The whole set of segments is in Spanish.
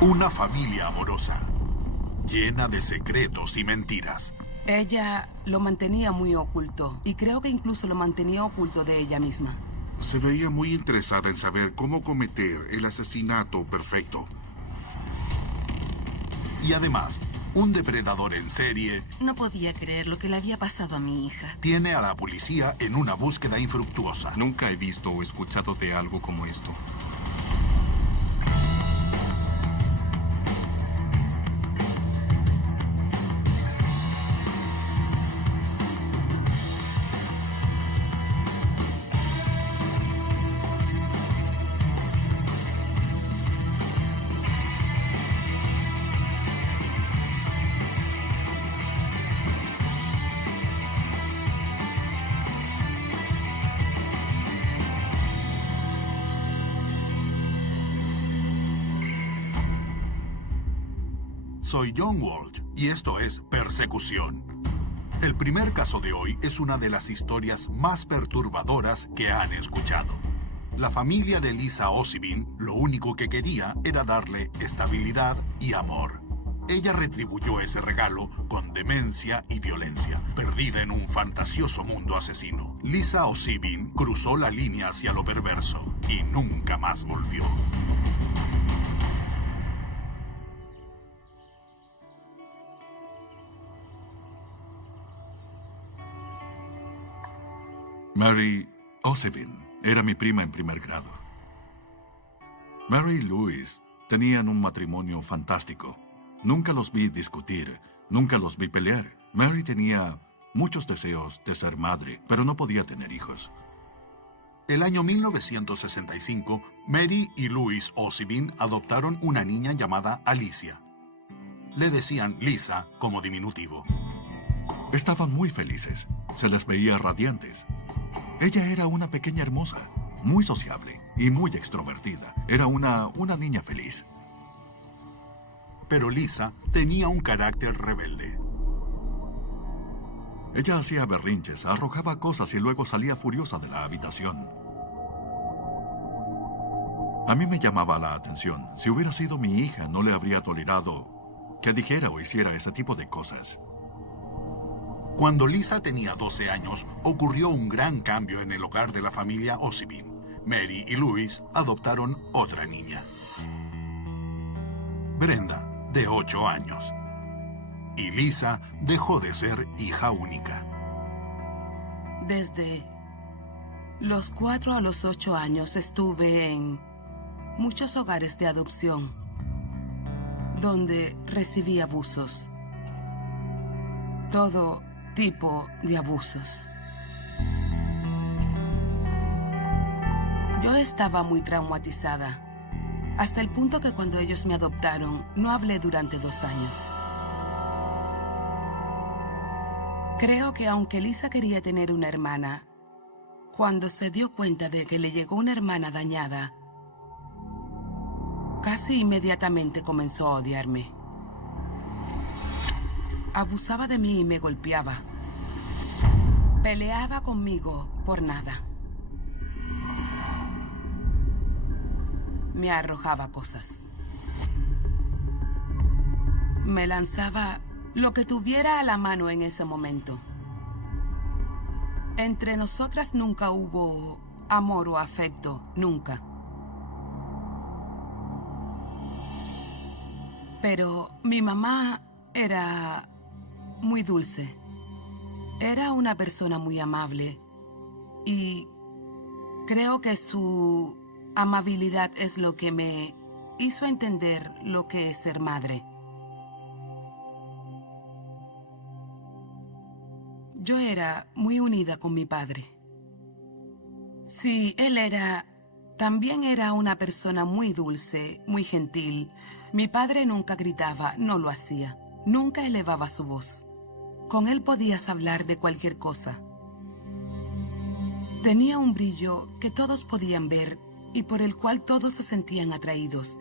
Una familia amorosa, llena de secretos y mentiras. Ella lo mantenía muy oculto, y creo que incluso lo mantenía oculto de ella misma. Se veía muy interesada en saber cómo cometer el asesinato perfecto. Y además, un depredador en serie No podía creer lo que le había pasado a mi hija. tiene a la policía en una búsqueda infructuosa. Nunca he visto o escuchado de algo como esto. Soy John Walsh y esto es Persecución. El primer caso de hoy es una de las historias más perturbadoras que han escuchado. La familia de Lisa Ossibin lo único que quería era darle estabilidad y amor. Ella retribuyó ese regalo con demencia y violencia, perdida en un fantasioso mundo asesino. Lisa Ossibin cruzó la línea hacia lo perverso y nunca más volvió. Mary Ossibin era mi prima en primer grado. Mary y Louis tenían un matrimonio fantástico. Nunca los vi discutir, nunca los vi pelear. Mary tenía muchos deseos de ser madre, pero no podía tener hijos. El año 1965, Mary y Louis Ossibin adoptaron una niña llamada Alicia. Le decían Lisa como diminutivo. Estaban muy felices, se les veía radiantes. Ella era una pequeña hermosa, muy sociable y muy extrovertida. Era una niña feliz. Pero Lisa tenía un carácter rebelde. Ella hacía berrinches, arrojaba cosas y luego salía furiosa de la habitación. A mí me llamaba la atención. Si hubiera sido mi hija, no le habría tolerado que dijera o hiciera ese tipo de cosas. Cuando Lisa tenía 12 años, ocurrió un gran cambio en el hogar de la familia Ossibin. Mary y Louis adoptaron otra niña. Brenda, de 8 años. Y Lisa dejó de ser hija única. Desde los 4 a los 8 años estuve en muchos hogares de adopción, donde recibí abusos. Todo tipo de abusos. Yo estaba muy traumatizada, hasta el punto que cuando ellos me adoptaron, no hablé durante 2 años. Creo que aunque Lisa quería tener una hermana, cuando se dio cuenta de que le llegó una hermana dañada, casi inmediatamente comenzó a odiarme. Abusaba de mí y me golpeaba. Peleaba conmigo por nada. Me arrojaba cosas. Me lanzaba lo que tuviera a la mano en ese momento. Entre nosotras nunca hubo amor o afecto, nunca. Pero mi mamá era muy dulce. Era una persona muy amable y creo que su amabilidad es lo que me hizo entender lo que es ser madre. Yo era muy unida con mi padre. Sí, él también era una persona muy dulce, muy gentil. Mi padre nunca gritaba, no lo hacía. Nunca elevaba su voz. Con él podías hablar de cualquier cosa. Tenía un brillo que todos podían ver y por el cual todos se sentían atraídos.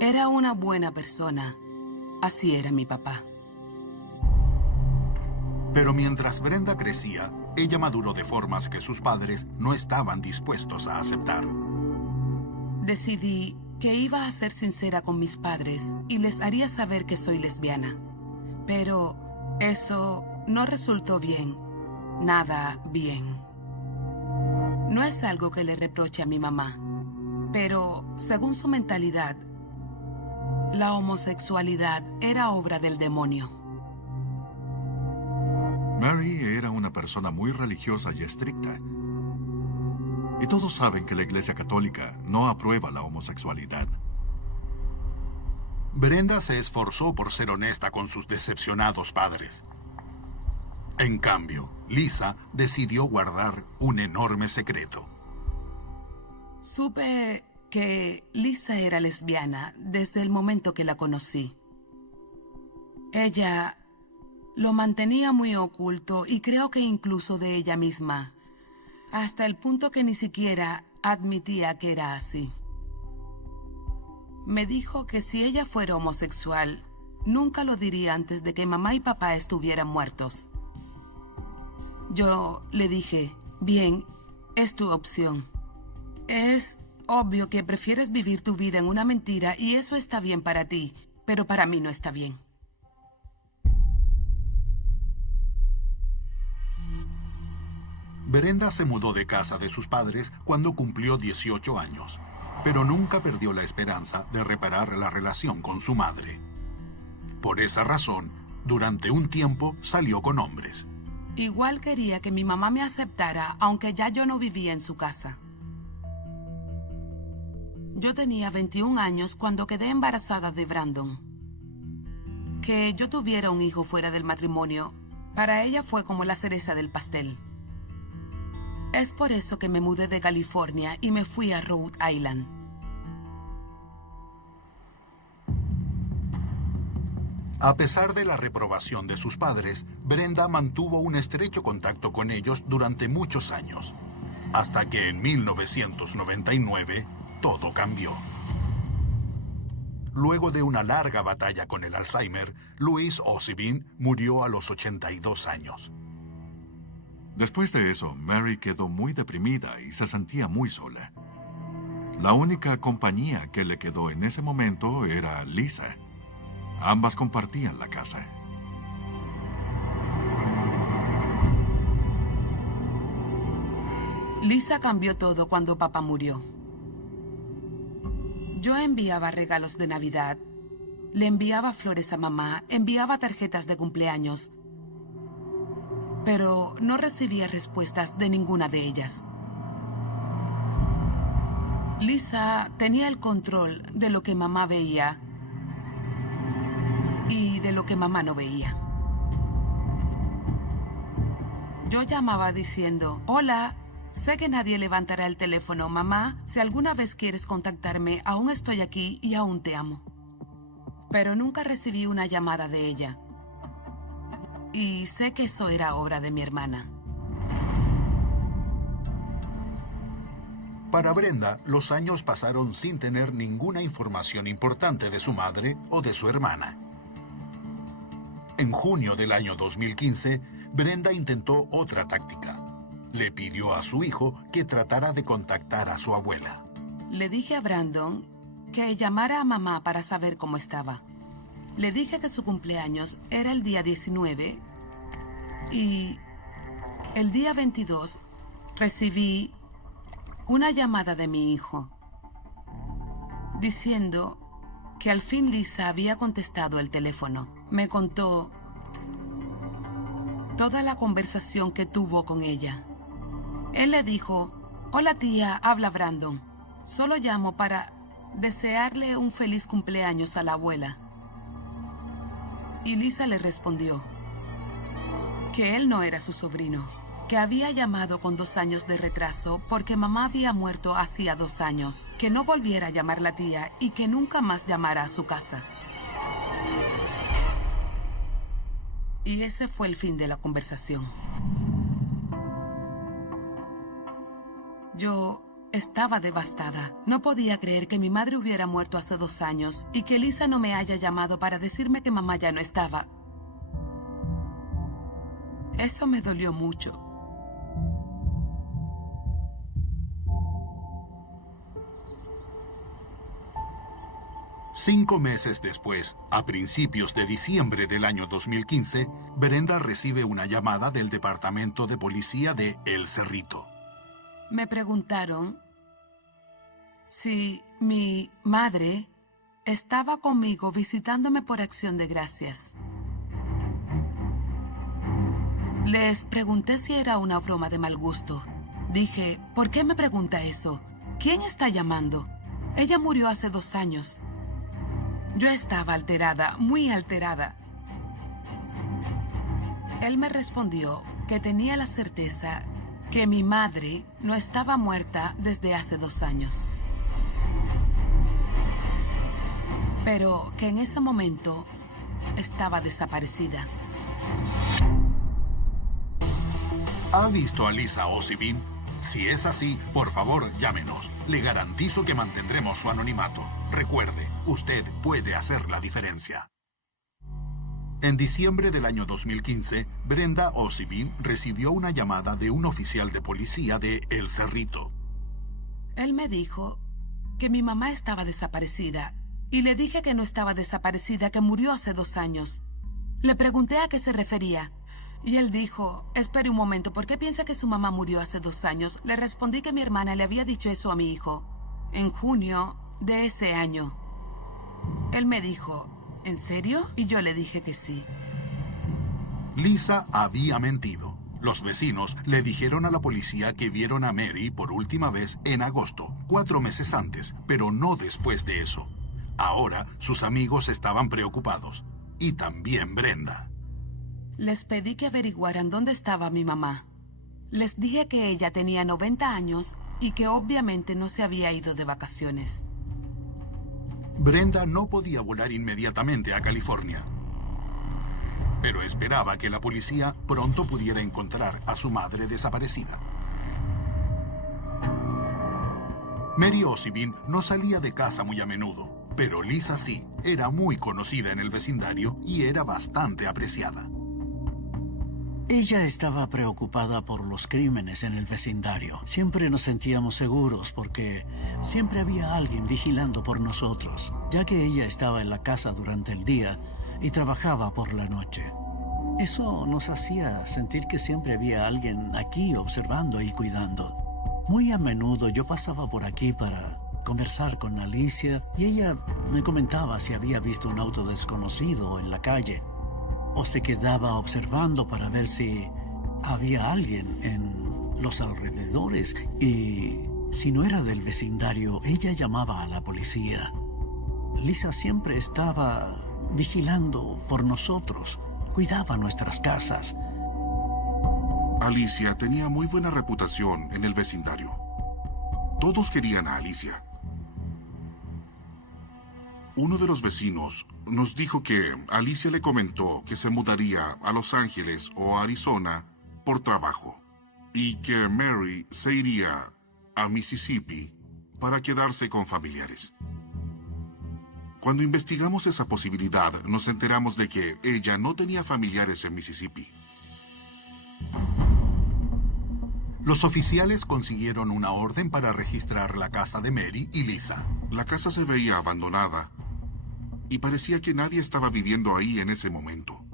Era una buena persona. Así era mi papá. Pero mientras Brenda crecía, ella maduró de formas que sus padres no estaban dispuestos a aceptar. Decidí que iba a ser sincera con mis padres y les haría saber que soy lesbiana. Pero eso no resultó bien. Nada bien. No es algo que le reproche a mi mamá, pero según su mentalidad, la homosexualidad era obra del demonio. Mary era una persona muy religiosa y estricta. Y todos saben que la Iglesia Católica no aprueba la homosexualidad. Brenda se esforzó por ser honesta con sus decepcionados padres. En cambio, Lisa decidió guardar un enorme secreto. Supe que Lisa era lesbiana desde el momento que la conocí. Ella lo mantenía muy oculto y creo que incluso de ella misma, hasta el punto que ni siquiera admitía que era así. Me dijo que si ella fuera homosexual, nunca lo diría antes de que mamá y papá estuvieran muertos. Yo le dije, bien, es tu opción. Es obvio que prefieres vivir tu vida en una mentira y eso está bien para ti, pero para mí no está bien. Brenda se mudó de casa de sus padres cuando cumplió 18 años, pero nunca perdió la esperanza de reparar la relación con su madre. Por esa razón, durante un tiempo salió con hombres. Igual quería que mi mamá me aceptara, aunque ya yo no vivía en su casa. Yo tenía 21 años cuando quedé embarazada de Brandon. Que yo tuviera un hijo fuera del matrimonio, para ella fue como la cereza del pastel. Es por eso que me mudé de California y me fui a Rhode Island. A pesar de la reprobación de sus padres, Brenda mantuvo un estrecho contacto con ellos durante muchos años, hasta que en 1999 todo cambió. Luego de una larga batalla con el Alzheimer, Louise Ossibin murió a los 82 años. Después de eso, Mary quedó muy deprimida y se sentía muy sola. La única compañía que le quedó en ese momento era Lisa. Ambas compartían la casa. Lisa cambió todo cuando papá murió. Yo enviaba regalos de Navidad, le enviaba flores a mamá, enviaba tarjetas de cumpleaños, pero no recibía respuestas de ninguna de ellas. Lisa tenía el control de lo que mamá veía y de lo que mamá no veía. Yo llamaba diciendo, hola, sé que nadie levantará el teléfono, mamá, si alguna vez quieres contactarme, aún estoy aquí y aún te amo. Pero nunca recibí una llamada de ella. Y sé que eso era obra de mi hermana. Para Brenda, los años pasaron sin tener ninguna información importante de su madre o de su hermana. En junio del año 2015, Brenda intentó otra táctica. Le pidió a su hijo que tratara de contactar a su abuela. Le dije a Brandon que llamara a mamá para saber cómo estaba. Le dije que su cumpleaños era el día 19 y el día 22 recibí una llamada de mi hijo diciendo que al fin Lisa había contestado el teléfono. Me contó toda la conversación que tuvo con ella. Él le dijo, hola tía, habla Brandon. Solo llamo para desearle un feliz cumpleaños a la abuela. Y Lisa le respondió que él no era su sobrino, que había llamado con 2 años de retraso porque mamá había muerto hacía 2 años, que no volviera a llamar la tía y que nunca más llamara a su casa. Y ese fue el fin de la conversación. Yo estaba devastada. No podía creer que mi madre hubiera muerto hace 2 años y que Lisa no me haya llamado para decirme que mamá ya no estaba. Eso me dolió mucho. 5 meses después, a principios de diciembre del año 2015, Brenda recibe una llamada del Departamento de Policía de El Cerrito. Me preguntaron si mi madre estaba conmigo visitándome por acción de gracias. Les pregunté si era una broma de mal gusto. Dije, ¿por qué me pregunta eso? ¿Quién está llamando? Ella murió hace 2 años. Yo estaba alterada, muy alterada. Él me respondió que tenía la certeza que mi madre no estaba muerta desde hace 2 años. Pero que en ese momento estaba desaparecida. ¿Ha visto a Lisa Ossibin? Si es así, por favor, llámenos. Le garantizo que mantendremos su anonimato. Recuerde, usted puede hacer la diferencia. En diciembre del año 2015, Brenda Ossibin recibió una llamada de un oficial de policía de El Cerrito. Él me dijo que mi mamá estaba desaparecida y le dije que no estaba desaparecida, que murió hace 2 años. Le pregunté a qué se refería y él dijo, espere un momento, ¿por qué piensa que su mamá murió hace 2 años? Le respondí que mi hermana le había dicho eso a mi hijo en junio de ese año. Él me dijo, ¿en serio? Y yo le dije que sí. Lisa había mentido. Los vecinos le dijeron a la policía que vieron a Mary por última vez en agosto, 4 meses antes, pero no después de eso. Ahora sus amigos estaban preocupados. Y también Brenda. Les pedí que averiguaran dónde estaba mi mamá. Les dije que ella tenía 90 años y que obviamente no se había ido de vacaciones. Brenda no podía volar inmediatamente a California, pero esperaba que la policía pronto pudiera encontrar a su madre desaparecida. Mary Ossibin no salía de casa muy a menudo, pero Lisa sí, era muy conocida en el vecindario y era bastante apreciada. Ella estaba preocupada por los crímenes en el vecindario. Siempre nos sentíamos seguros porque siempre había alguien vigilando por nosotros, ya que ella estaba en la casa durante el día y trabajaba por la noche. Eso nos hacía sentir que siempre había alguien aquí observando y cuidando. Muy a menudo yo pasaba por aquí para conversar con Alicia y ella me comentaba si había visto un auto desconocido en la calle o se quedaba observando para ver si había alguien en los alrededores y si no era del vecindario, ella llamaba a la policía. Lisa siempre estaba vigilando por nosotros, cuidaba nuestras casas. Alicia tenía muy buena reputación en el vecindario. Todos querían a Alicia. Uno de los vecinos nos dijo que Alicia le comentó que se mudaría a Los Ángeles o a Arizona por trabajo y que Mary se iría a Mississippi para quedarse con familiares. Cuando investigamos esa posibilidad, nos enteramos de que ella no tenía familiares en Mississippi. Los oficiales consiguieron una orden para registrar la casa de Mary y Lisa. La casa se veía abandonada y parecía que nadie estaba viviendo ahí en ese momento.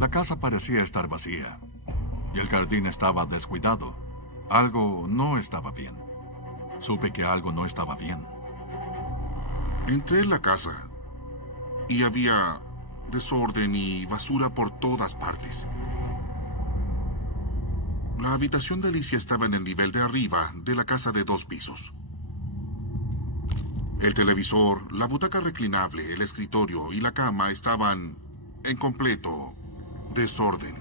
La casa parecía estar vacía y el jardín estaba descuidado. Algo no estaba bien. Supe que algo no estaba bien. Entré en la casa y había desorden y basura por todas partes. La habitación de Alicia estaba en el nivel de arriba de la casa de 2 pisos. El televisor, la butaca reclinable, el escritorio y la cama estaban en completo desorden.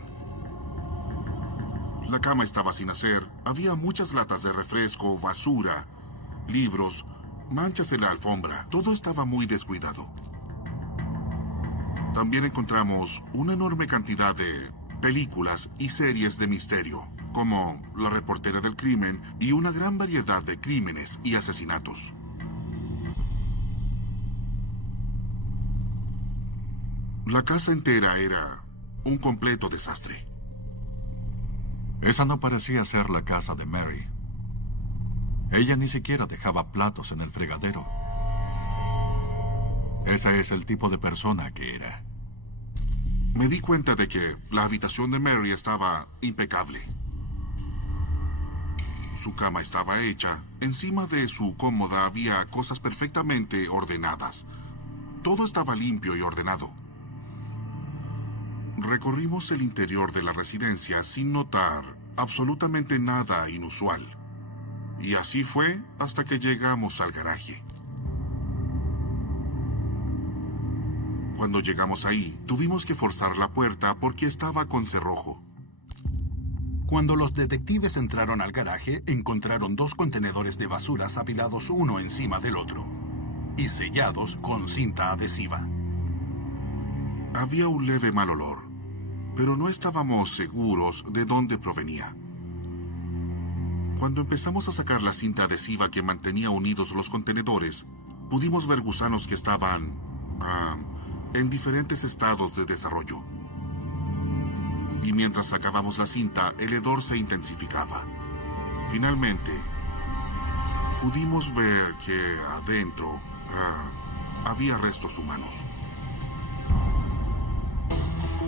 La cama estaba sin hacer, había muchas latas de refresco, basura, libros, manchas en la alfombra. Todo estaba muy descuidado. También encontramos una enorme cantidad de películas y series de misterio, como La reportera del crimen y una gran variedad de crímenes y asesinatos. La casa entera era un completo desastre. Esa no parecía ser la casa de Mary. Ella ni siquiera dejaba platos en el fregadero. Ese es el tipo de persona que era. Me di cuenta de que la habitación de Mary estaba impecable. Su cama estaba hecha. Encima de su cómoda había cosas perfectamente ordenadas. Todo estaba limpio y ordenado. Recorrimos el interior de la residencia sin notar absolutamente nada inusual. Y así fue hasta que llegamos al garaje. Cuando llegamos ahí, tuvimos que forzar la puerta porque estaba con cerrojo. Cuando los detectives entraron al garaje, encontraron 2 contenedores de basuras apilados uno encima del otro y sellados con cinta adhesiva. Había un leve mal olor, pero no estábamos seguros de dónde provenía. Cuando empezamos a sacar la cinta adhesiva que mantenía unidos los contenedores, pudimos ver gusanos que estaban en diferentes estados de desarrollo. Y mientras sacábamos la cinta, el hedor se intensificaba. Finalmente, pudimos ver que adentro había restos humanos.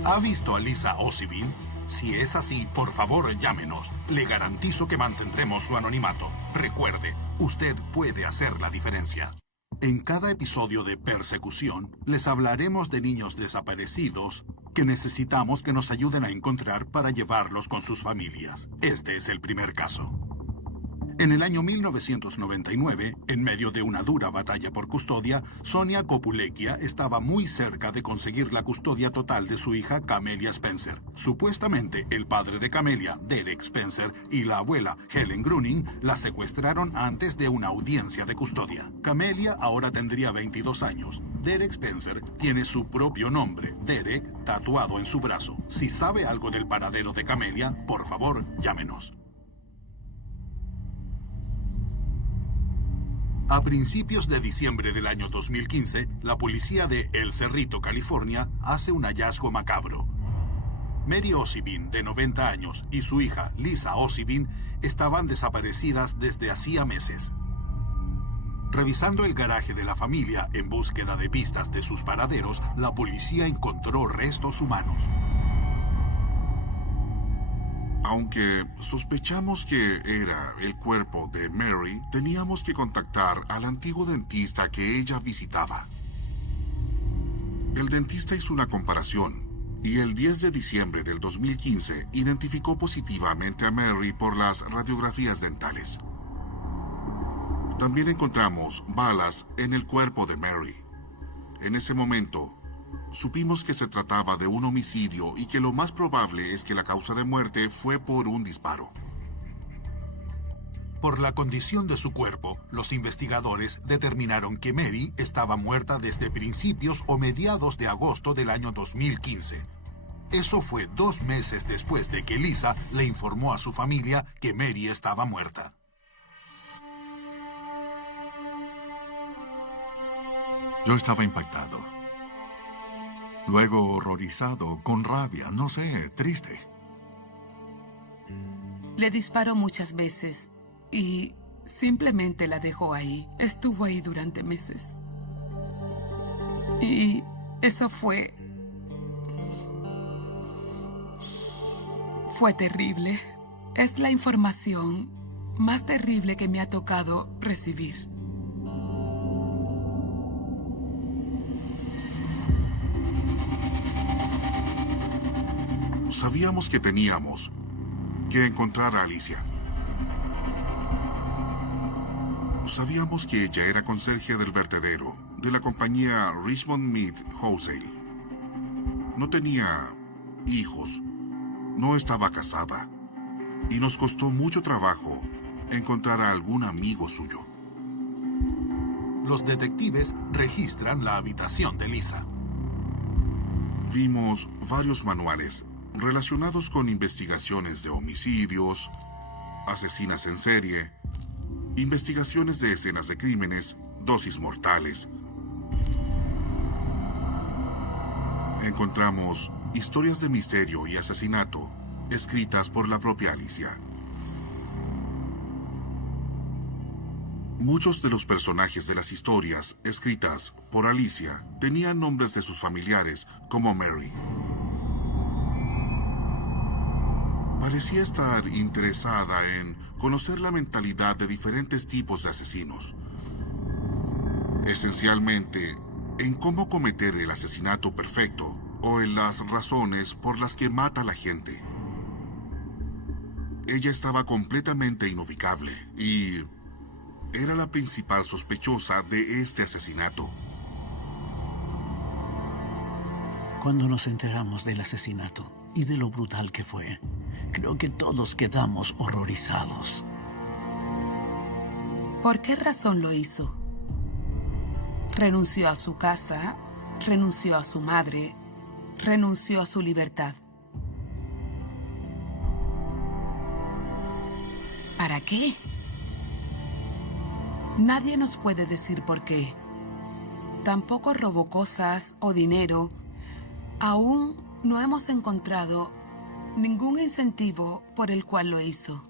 ¿Ha visto a Lisa Ossibin? Si es así, por favor, llámenos. Le garantizo que mantendremos su anonimato. Recuerde, usted puede hacer la diferencia. En cada episodio de Persecución, les hablaremos de niños desaparecidos que necesitamos que nos ayuden a encontrar para llevarlos con sus familias. Este es el primer caso. En el año 1999, en medio de una dura batalla por custodia, Sonia Kopulekia estaba muy cerca de conseguir la custodia total de su hija Camelia Spencer. Supuestamente, el padre de Camelia, Derek Spencer, y la abuela, Helen Gruning, la secuestraron antes de una audiencia de custodia. Camelia ahora tendría 22 años. Derek Spencer tiene su propio nombre, Derek, tatuado en su brazo. Si sabe algo del paradero de Camelia, por favor, llámenos. A principios de diciembre del año 2015, la policía de El Cerrito, California, hace un hallazgo macabro. Mary Ossibin, de 90 años, y su hija, Lisa Ossibin, estaban desaparecidas desde hacía meses. Revisando el garaje de la familia en búsqueda de pistas de sus paraderos, la policía encontró restos humanos. Aunque sospechamos que era el cuerpo de Mary, teníamos que contactar al antiguo dentista que ella visitaba. El dentista hizo una comparación y el 10 de diciembre del 2015 identificó positivamente a Mary por las radiografías dentales. También encontramos balas en el cuerpo de Mary. En ese momento, supimos que se trataba de un homicidio y que lo más probable es que la causa de muerte fue por un disparo. Por la condición de su cuerpo, los investigadores determinaron que Mary estaba muerta desde principios o mediados de agosto del año 2015. Eso fue 2 meses después de que Lisa le informó a su familia que Mary estaba muerta. Yo estaba impactado. Luego horrorizado, con rabia, no sé, triste. Le disparó muchas veces y simplemente la dejó ahí. Estuvo ahí durante meses. Y eso fue terrible. Es la información más terrible que me ha tocado recibir. Sabíamos que teníamos que encontrar a Alicia. Sabíamos que ella era conserje del vertedero de la compañía Richmond Meat Wholesale. No tenía hijos, no estaba casada, y nos costó mucho trabajo encontrar a algún amigo suyo. Los detectives registran la habitación de Lisa. Vimos varios manuales relacionados con investigaciones de homicidios, asesinas en serie, investigaciones de escenas de crímenes, dosis mortales. Encontramos historias de misterio y asesinato escritas por la propia Alicia. Muchos de los personajes de las historias escritas por Alicia tenían nombres de sus familiares, como Mary. Parecía estar interesada en conocer la mentalidad de diferentes tipos de asesinos. Esencialmente, en cómo cometer el asesinato perfecto o en las razones por las que mata a la gente. Ella estaba completamente inubicable y era la principal sospechosa de este asesinato. Cuando nos enteramos del asesinato y de lo brutal que fue, creo que todos quedamos horrorizados. ¿Por qué razón lo hizo? Renunció a su casa, renunció a su madre, renunció a su libertad. ¿Para qué? Nadie nos puede decir por qué. Tampoco robó cosas o dinero. Aún no hemos encontrado ningún incentivo por el cual lo hizo.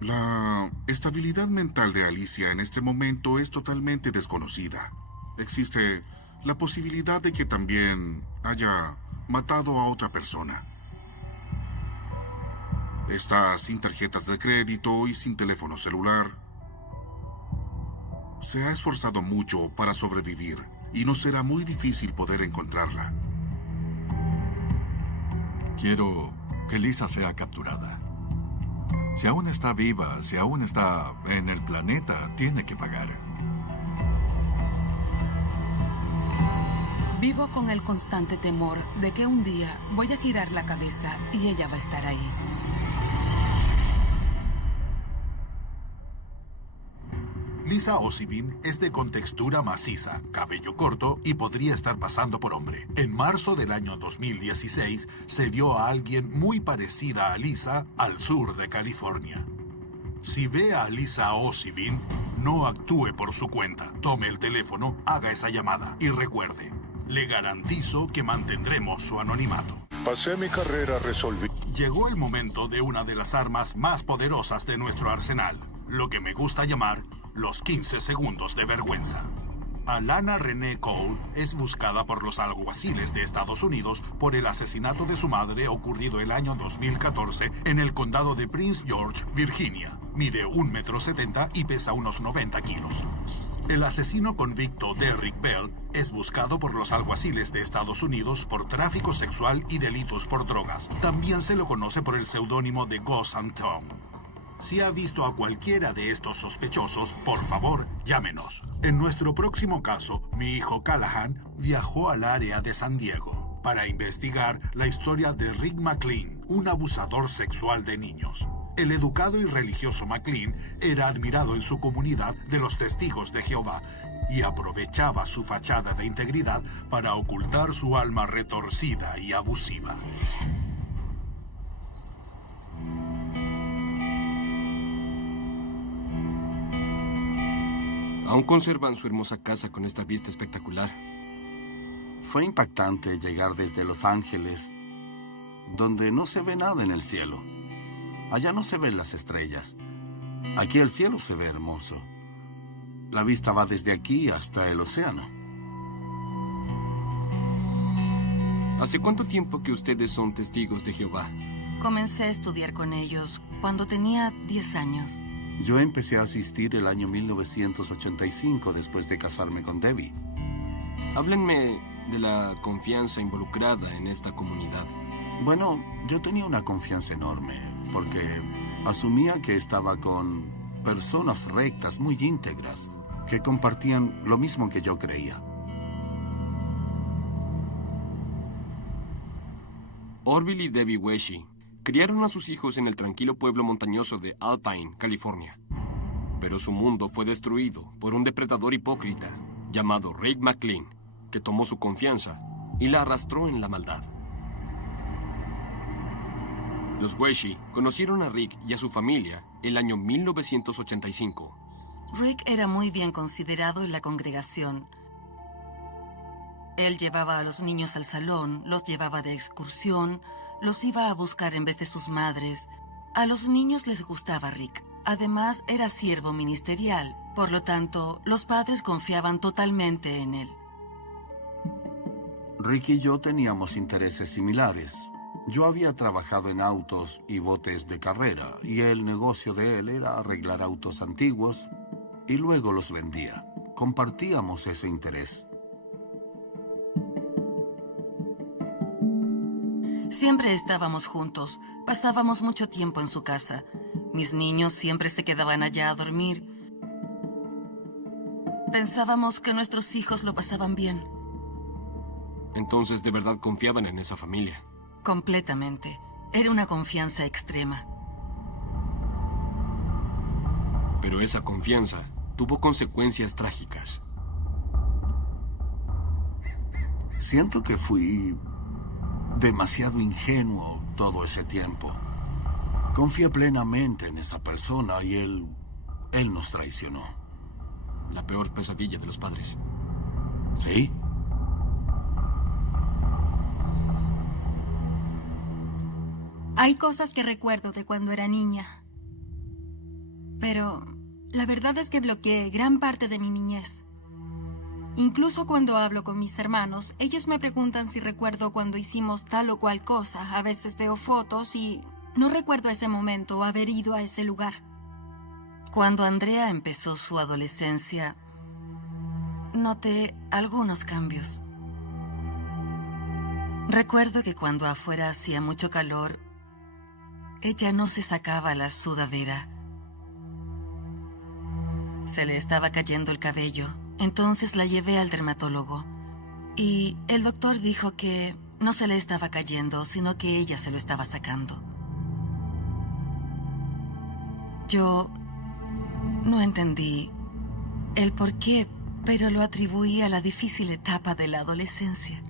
La estabilidad mental de Alicia en este momento es totalmente desconocida. Existe la posibilidad de que también haya matado a otra persona. Está sin tarjetas de crédito y sin teléfono celular. Se ha esforzado mucho para sobrevivir y nos será muy difícil poder encontrarla. Quiero que Lisa sea capturada. Si aún está viva, si aún está en el planeta, tiene que pagar. Vivo con el constante temor de que un día voy a girar la cabeza y ella va a estar ahí. Lisa Ossibin es de contextura maciza, cabello corto y podría estar pasando por hombre. En marzo del año 2016 se vio a alguien muy parecida a Lisa al sur de California. Si ve a Lisa Ossibin, no actúe por su cuenta. Tome el teléfono, haga esa llamada y recuerde, le garantizo que mantendremos su anonimato. Pasé mi carrera, resolví. Llegó el momento de una de las armas más poderosas de nuestro arsenal, lo que me gusta llamar los 15 segundos de vergüenza. Alana Renee Cole es buscada por los alguaciles de Estados Unidos por el asesinato de su madre ocurrido el año 2014 en el condado de Prince George, Virginia. Mide 1,70 m y pesa unos 90 kilos. El asesino convicto Derrick Bell es buscado por los alguaciles de Estados Unidos por tráfico sexual y delitos por drogas. También se lo conoce por el seudónimo de Ghost and Tongue. Si ha visto a cualquiera de estos sospechosos, por favor, llámenos. En nuestro próximo caso, mi hijo Callahan viajó al área de San Diego para investigar la historia de Rick McLean, un abusador sexual de niños. El educado y religioso McLean era admirado en su comunidad de los Testigos de Jehová y aprovechaba su fachada de integridad para ocultar su alma retorcida y abusiva. Aún conservan su hermosa casa con esta vista espectacular. Fue impactante llegar desde Los Ángeles, donde no se ve nada en el cielo. Allá no se ven las estrellas. Aquí el cielo se ve hermoso. La vista va desde aquí hasta el océano. ¿Hace cuánto tiempo que ustedes son testigos de Jehová? Comencé a estudiar con ellos cuando tenía 10 años. Yo empecé a asistir el año 1985 después de casarme con Debbie. Háblenme de la confianza involucrada en esta comunidad. Bueno, yo tenía una confianza enorme, porque asumía que estaba con personas rectas, muy íntegras, que compartían lo mismo que yo creía. Orville y Debbie Weshi criaron a sus hijos en el tranquilo pueblo montañoso de Alpine, California. Pero su mundo fue destruido por un depredador hipócrita llamado Rick McLean, que tomó su confianza y la arrastró en la maldad. Los Weshi conocieron a Rick y a su familia el año 1985. Rick era muy bien considerado en la congregación. Él llevaba a los niños al salón, los llevaba de excursión, los iba a buscar en vez de sus madres. A los niños les gustaba Rick. Además, era siervo ministerial. Por lo tanto, los padres confiaban totalmente en él. Rick y yo teníamos intereses similares. Yo había trabajado en autos y botes de carrera, y el negocio de él era arreglar autos antiguos y luego los vendía. Compartíamos ese interés. Siempre estábamos juntos. Pasábamos mucho tiempo en su casa. Mis niños siempre se quedaban allá a dormir. Pensábamos que nuestros hijos lo pasaban bien. Entonces, ¿de verdad confiaban en esa familia? Completamente. Era una confianza extrema. Pero esa confianza tuvo consecuencias trágicas. Siento que fui demasiado ingenuo todo ese tiempo. Confié plenamente en esa persona y él nos traicionó. La peor pesadilla de los padres. ¿Sí? Hay cosas que recuerdo de cuando era niña. Pero la verdad es que bloqueé gran parte de mi niñez. Incluso cuando hablo con mis hermanos, ellos me preguntan si recuerdo cuando hicimos tal o cual cosa. A veces veo fotos y no recuerdo ese momento o haber ido a ese lugar. Cuando Andrea empezó su adolescencia, noté algunos cambios. Recuerdo que cuando afuera hacía mucho calor, ella no se sacaba la sudadera. Se le estaba cayendo el cabello, entonces la llevé al dermatólogo. Y el doctor dijo que no se le estaba cayendo, sino que ella se lo estaba sacando. Yo no entendí el por qué, pero lo atribuí a la difícil etapa de la adolescencia.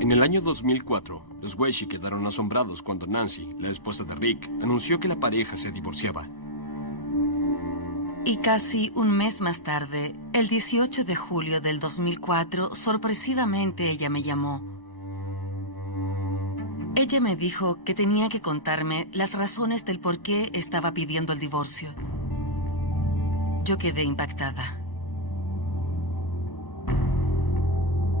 En el año 2004, los Weshi quedaron asombrados cuando Nancy, la esposa de Rick, anunció que la pareja se divorciaba. Y casi un mes más tarde, el 18 de julio del 2004, sorpresivamente ella me llamó. Ella me dijo que tenía que contarme las razones del por qué estaba pidiendo el divorcio. Yo quedé impactada.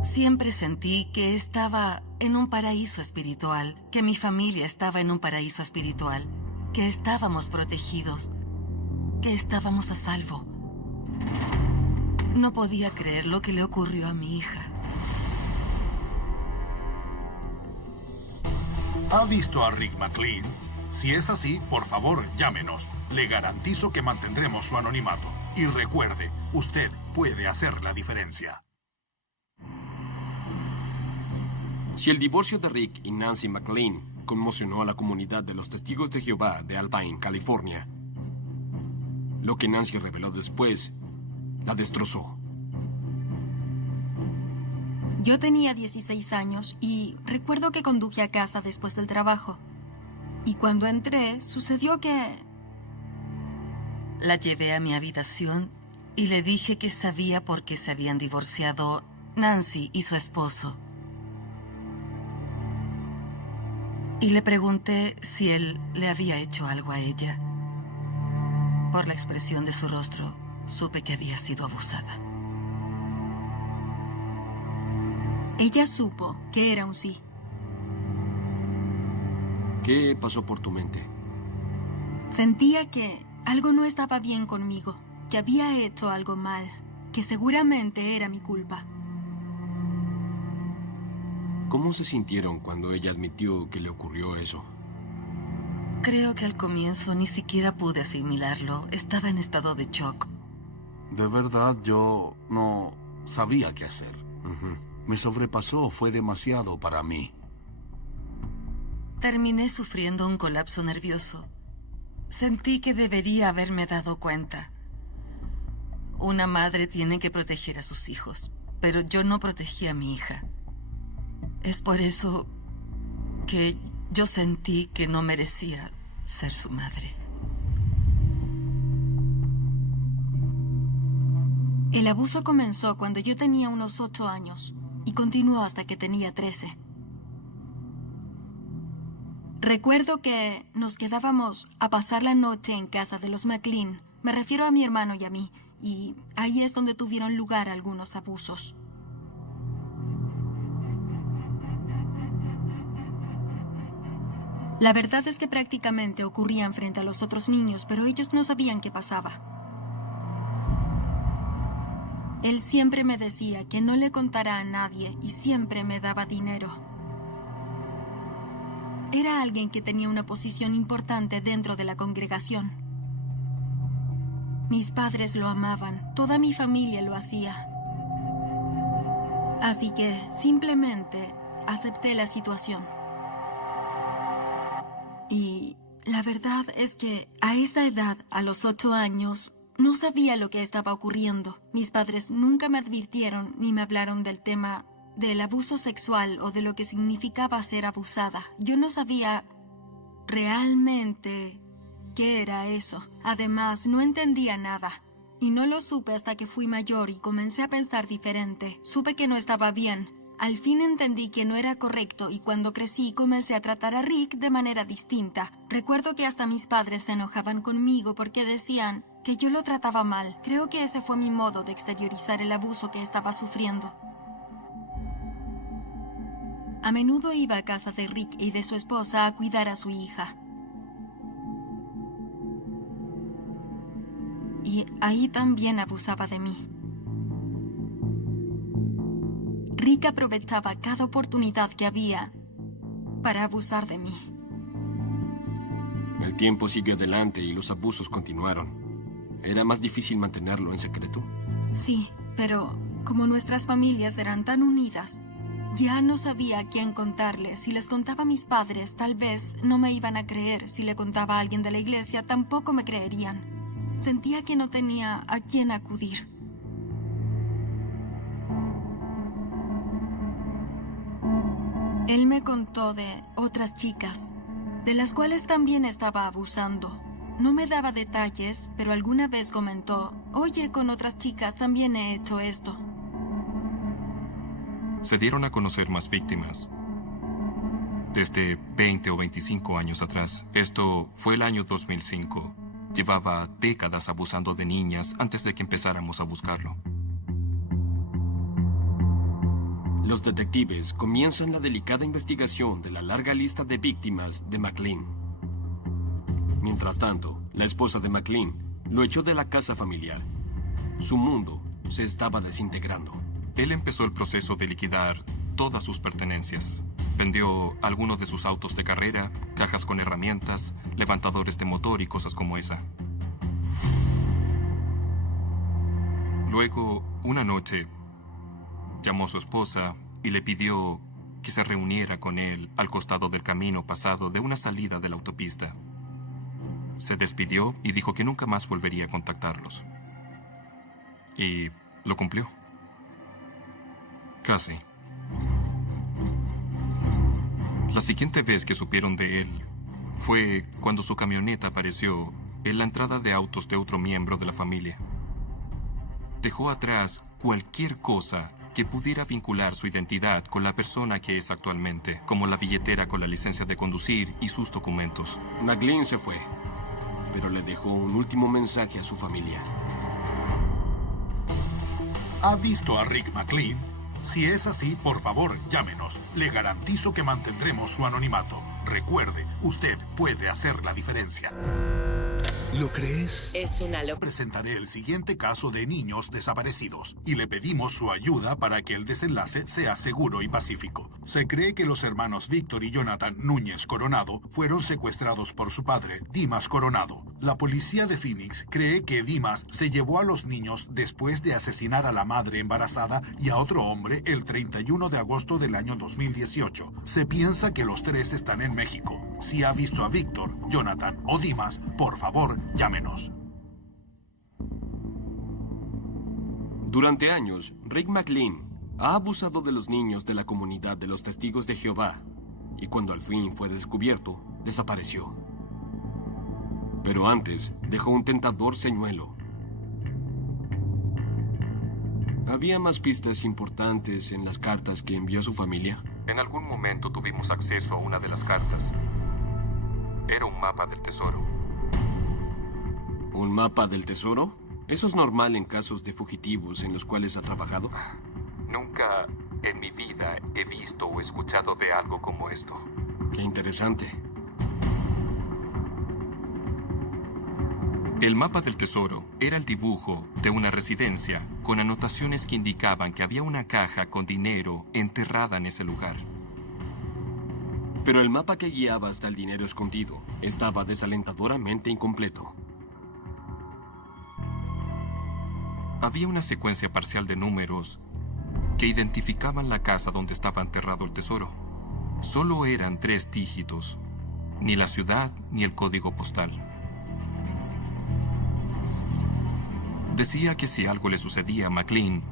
Siempre sentí que estaba en un paraíso espiritual, que mi familia estaba en un paraíso espiritual, que estábamos protegidos, que estábamos a salvo. No podía creer lo que le ocurrió a mi hija. ¿Ha visto a Rick McLean? Si es así, por favor, llámenos. Le garantizo que mantendremos su anonimato. Y recuerde, usted puede hacer la diferencia. Si el divorcio de Rick y Nancy McLean conmocionó a la comunidad de los Testigos de Jehová de Alpine, California, lo que Nancy reveló después la destrozó. Yo tenía 16 años y recuerdo que conduje a casa después del trabajo. Y cuando entré, sucedió que... La llevé a mi habitación y le dije que sabía por qué se habían divorciado Nancy y su esposo. Y le pregunté si él le había hecho algo a ella. Por la expresión de su rostro, supe que había sido abusada. Ella supo que era un sí. ¿Qué pasó por tu mente? Sentía que algo no estaba bien conmigo, que había hecho algo mal, que seguramente era mi culpa. ¿Cómo se sintieron cuando ella admitió que le ocurrió eso? Creo que al comienzo ni siquiera pude asimilarlo. Estaba en estado de shock. De verdad, yo no sabía qué hacer. Me sobrepasó, fue demasiado para mí. Terminé sufriendo un colapso nervioso. Sentí que debería haberme dado cuenta. Una madre tiene que proteger a sus hijos, pero yo no protegí a mi hija. Es por eso que yo sentí que no merecía ser su madre. El abuso comenzó cuando yo tenía unos 8 años y continuó hasta que tenía 13. Recuerdo que nos quedábamos a pasar la noche en casa de los McLean. Me refiero a mi hermano y a mí. Y ahí es donde tuvieron lugar algunos abusos. La verdad es que prácticamente ocurrían frente a los otros niños, pero ellos no sabían qué pasaba. Él siempre me decía que no le contara a nadie y siempre me daba dinero. Era alguien que tenía una posición importante dentro de la congregación. Mis padres lo amaban, toda mi familia lo hacía. Así que simplemente acepté la situación. Y la verdad es que a esa edad, a los 8 años, no sabía lo que estaba ocurriendo. Mis padres nunca me advirtieron ni me hablaron del tema del abuso sexual o de lo que significaba ser abusada. Yo no sabía realmente qué era eso. Además, no entendía nada. Y no lo supe hasta que fui mayor y comencé a pensar diferente. Supe que no estaba bien. Al fin entendí que no era correcto y cuando crecí comencé a tratar a Rick de manera distinta. Recuerdo que hasta mis padres se enojaban conmigo porque decían que yo lo trataba mal. Creo que ese fue mi modo de exteriorizar el abuso que estaba sufriendo. A menudo iba a casa de Rick y de su esposa a cuidar a su hija. Y ahí también abusaba de mí. Rick aprovechaba cada oportunidad que había para abusar de mí. El tiempo siguió adelante y los abusos continuaron. ¿Era más difícil mantenerlo en secreto? Sí, pero como nuestras familias eran tan unidas, ya no sabía a quién contarle. Si les contaba a mis padres, tal vez no me iban a creer. Si le contaba a alguien de la iglesia, tampoco me creerían. Sentía que no tenía a quién acudir. Él me contó de otras chicas, de las cuales también estaba abusando. No me daba detalles, pero alguna vez comentó, oye, con otras chicas también he hecho esto. Se dieron a conocer más víctimas. Desde 20 o 25 años atrás. Esto fue el año 2005. Llevaba décadas abusando de niñas antes de que empezáramos a buscarlo. Los detectives comienzan la delicada investigación de la larga lista de víctimas de McLean. Mientras tanto, la esposa de McLean lo echó de la casa familiar. Su mundo se estaba desintegrando. Él empezó el proceso de liquidar todas sus pertenencias. Vendió algunos de sus autos de carrera, cajas con herramientas, levantadores de motor y cosas como esa. Luego, una noche, llamó a su esposa y le pidió que se reuniera con él al costado del camino pasado de una salida de la autopista. Se despidió y dijo que nunca más volvería a contactarlos. Y lo cumplió. Casi. La siguiente vez que supieron de él fue cuando su camioneta apareció en la entrada de autos de otro miembro de la familia. Dejó atrás cualquier cosa que pudiera vincular su identidad con la persona que es actualmente, como la billetera con la licencia de conducir y sus documentos. McLean se fue, pero le dejó un último mensaje a su familia. ¿Ha visto a Rick McLean? Si es así, por favor, llámenos. Le garantizo que mantendremos su anonimato. Recuerde, usted puede hacer la diferencia. ¿Lo crees? Es una locura. Presentaré el siguiente caso de niños desaparecidos y le pedimos su ayuda para que el desenlace sea seguro y pacífico. Se cree que los hermanos Víctor y Jonathan Núñez Coronado fueron secuestrados por su padre, Dimas Coronado. La policía de Phoenix cree que Dimas se llevó a los niños después de asesinar a la madre embarazada y a otro hombre el 31 de agosto del año 2018. Se piensa que los tres están en México. Si ha visto a Víctor, Jonathan o Dimas, por favor, llámenos. Durante años, Rick McLean ha abusado de los niños de la comunidad de los Testigos de Jehová y cuando al fin fue descubierto, desapareció. Pero antes dejó un tentador señuelo. ¿Había más pistas importantes en las cartas que envió su familia? En algún momento tuvimos acceso a una de las cartas. Era un mapa del tesoro. ¿Un mapa del tesoro? ¿Eso es normal en casos de fugitivos en los cuales ha trabajado? Nunca en mi vida he visto o escuchado de algo como esto. Qué interesante. El mapa del tesoro era el dibujo de una residencia con anotaciones que indicaban que había una caja con dinero enterrada en ese lugar. Pero el mapa que guiaba hasta el dinero escondido estaba desalentadoramente incompleto. Había una secuencia parcial de números que identificaban la casa donde estaba enterrado el tesoro. Solo eran 3 dígitos, ni la ciudad ni el código postal. Decía que si algo le sucedía a McLean,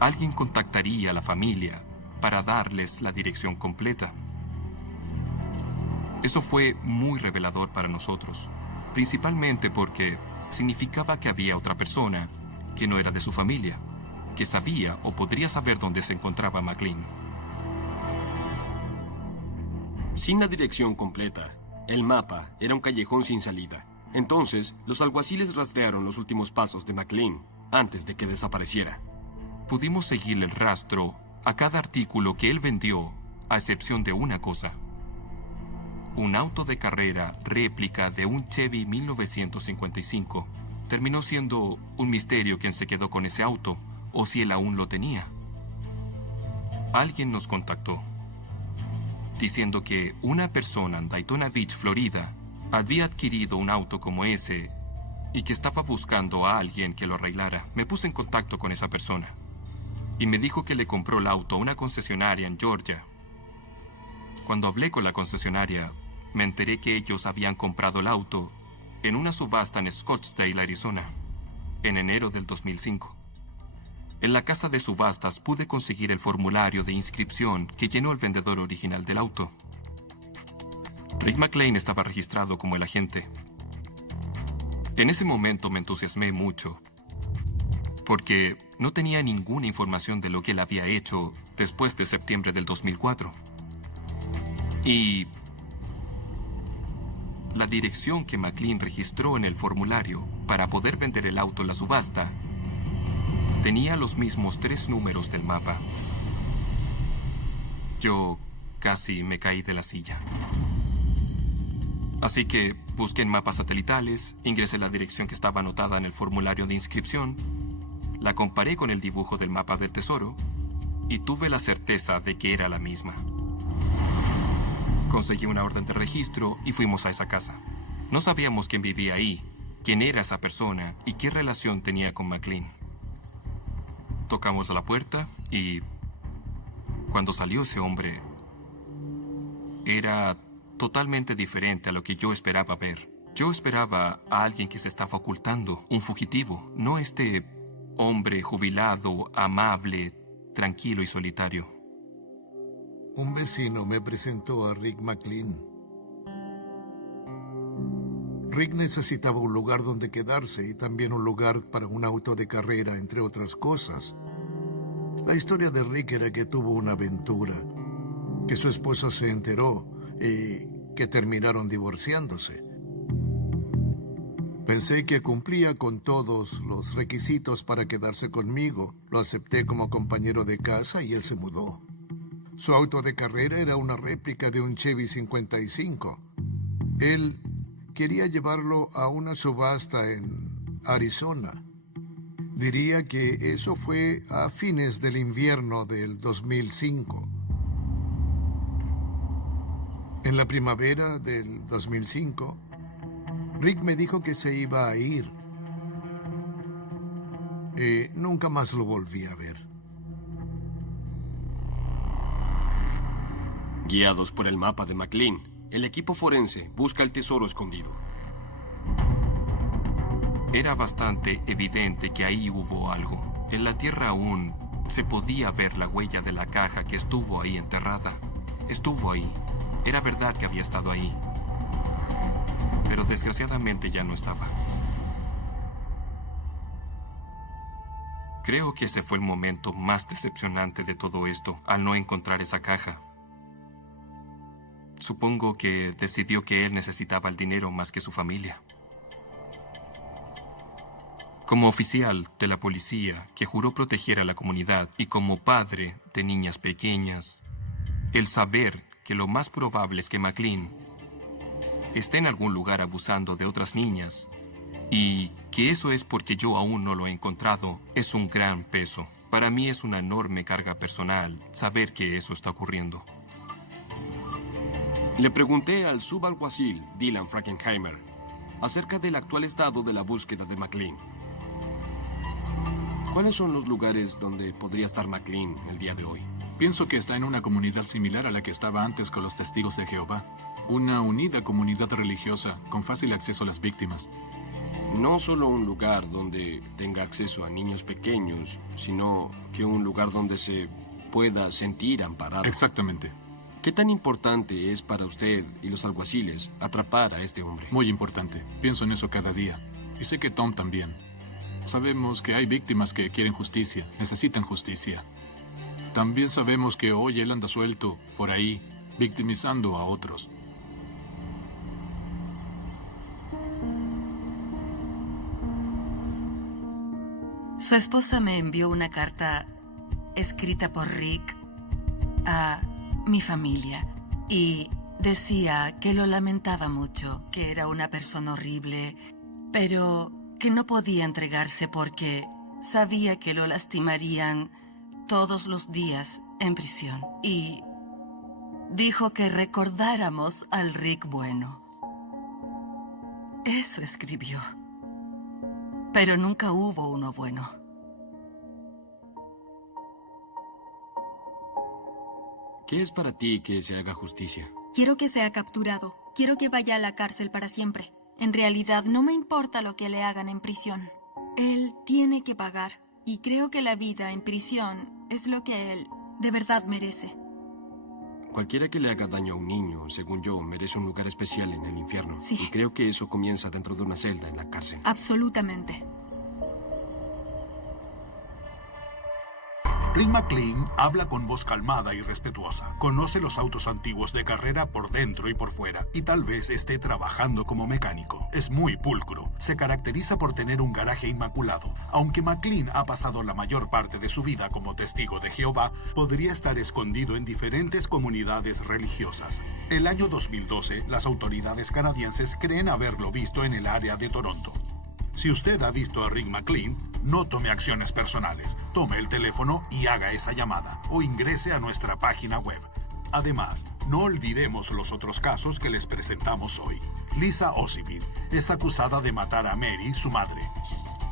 alguien contactaría a la familia para darles la dirección completa. Eso fue muy revelador para nosotros, principalmente porque significaba que había otra persona que no era de su familia, que sabía o podría saber dónde se encontraba McLean. Sin la dirección completa, el mapa era un callejón sin salida. Entonces, los alguaciles rastrearon los últimos pasos de McLean antes de que desapareciera. Pudimos seguirle el rastro a cada artículo que él vendió, a excepción de una cosa. Un auto de carrera réplica de un Chevy 1955 terminó siendo un misterio quién se quedó con ese auto o si él aún lo tenía. Alguien nos contactó diciendo que una persona en Daytona Beach, Florida, había adquirido un auto como ese y que estaba buscando a alguien que lo arreglara. Me puse en contacto con esa persona y me dijo que le compró el auto a una concesionaria en Georgia. Cuando hablé con la concesionaria, me enteré que ellos habían comprado el auto en una subasta en Scottsdale, Arizona, en enero del 2005. En la casa de subastas pude conseguir el formulario de inscripción que llenó el vendedor original del auto. Rick McLean estaba registrado como el agente. En ese momento me entusiasmé mucho, porque no tenía ninguna información de lo que él había hecho después de septiembre del 2004. Y la dirección que McLean registró en el formulario para poder vender el auto en la subasta tenía los mismos 3 números del mapa. Yo casi me caí de la silla. Así que busqué en mapas satelitales, ingresé la dirección que estaba anotada en el formulario de inscripción, la comparé con el dibujo del mapa del tesoro y tuve la certeza de que era la misma. Conseguí una orden de registro y fuimos a esa casa. No sabíamos quién vivía ahí, quién era esa persona y qué relación tenía con McLean. Tocamos a la puerta y cuando salió ese hombre, era totalmente diferente a lo que yo esperaba ver. Yo esperaba a alguien que se estaba ocultando, un fugitivo, no este hombre jubilado, amable, tranquilo y solitario. Un vecino me presentó a Rick McLean. Rick necesitaba un lugar donde quedarse y también un lugar para un auto de carrera, entre otras cosas. La historia de Rick era que tuvo una aventura, que su esposa se enteró y que terminaron divorciándose. Pensé que cumplía con todos los requisitos para quedarse conmigo. Lo acepté como compañero de casa y él se mudó. Su auto de carrera era una réplica de un Chevy 55. Él quería llevarlo a una subasta en Arizona. Diría que eso fue a fines del invierno del 2005. En la primavera del 2005, Rick me dijo que se iba a ir. Y nunca más lo volví a ver. Guiados por el mapa de McLean, el equipo forense busca el tesoro escondido. Era bastante evidente que ahí hubo algo. En la tierra aún se podía ver la huella de la caja que estuvo ahí enterrada. Estuvo ahí. Era verdad que había estado ahí. Pero desgraciadamente ya no estaba. Creo que ese fue el momento más decepcionante de todo esto, al no encontrar esa caja. Supongo que decidió que él necesitaba el dinero más que su familia. Como oficial de la policía que juró proteger a la comunidad y como padre de niñas pequeñas, el saber que lo más probable es que McLean esté en algún lugar abusando de otras niñas y que eso es porque yo aún no lo he encontrado es un gran peso. Para mí es una enorme carga personal saber que eso está ocurriendo. Le pregunté al subalguacil Dylan Frankenheimer acerca del actual estado de la búsqueda de McLean. ¿Cuáles son los lugares donde podría estar McLean el día de hoy? Pienso que está en una comunidad similar a la que estaba antes con los testigos de Jehová. Una unida comunidad religiosa con fácil acceso a las víctimas. No solo un lugar donde tenga acceso a niños pequeños, sino que un lugar donde se pueda sentir amparado. Exactamente. ¿Qué tan importante es para usted y los alguaciles atrapar a este hombre? Muy importante. Pienso en eso cada día. Y sé que Tom también. Sabemos que hay víctimas que quieren justicia, necesitan justicia. También sabemos que hoy él anda suelto, por ahí, victimizando a otros. Su esposa me envió una carta escrita por Rick a mi familia y decía que lo lamentaba mucho, que era una persona horrible, pero que no podía entregarse porque sabía que lo lastimarían todos los días en prisión. Y dijo que recordáramos al Rick bueno. Eso escribió. Pero nunca hubo uno bueno. ¿Qué es para ti que se haga justicia? Quiero que sea capturado. Quiero que vaya a la cárcel para siempre. En realidad, no me importa lo que le hagan en prisión. Él tiene que pagar. Y creo que la vida en prisión es lo que él de verdad merece. Cualquiera que le haga daño a un niño, según yo, merece un lugar especial en el infierno. Sí. Y creo que eso comienza dentro de una celda en la cárcel. Absolutamente. Rick McLean habla con voz calmada y respetuosa. Conoce los autos antiguos de carrera por dentro y por fuera, y tal vez esté trabajando como mecánico. Es muy pulcro. Se caracteriza por tener un garaje inmaculado. Aunque McLean ha pasado la mayor parte de su vida como testigo de Jehová, podría estar escondido en diferentes comunidades religiosas. El año 2012, las autoridades canadienses creen haberlo visto en el área de Toronto. Si usted ha visto a Rick McLean, no tome acciones personales. Tome el teléfono y haga esa llamada o ingrese a nuestra página web. Además, no olvidemos los otros casos que les presentamos hoy. Lisa Ossipin es acusada de matar a Mary, su madre.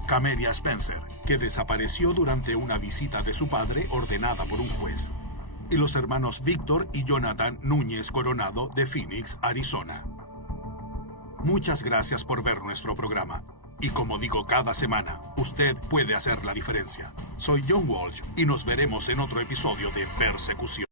Camelia Spencer, que desapareció durante una visita de su padre ordenada por un juez. Y los hermanos Víctor y Jonathan Núñez Coronado de Phoenix, Arizona. Muchas gracias por ver nuestro programa. Y como digo cada semana, usted puede hacer la diferencia. Soy John Walsh y nos veremos en otro episodio de Persecución.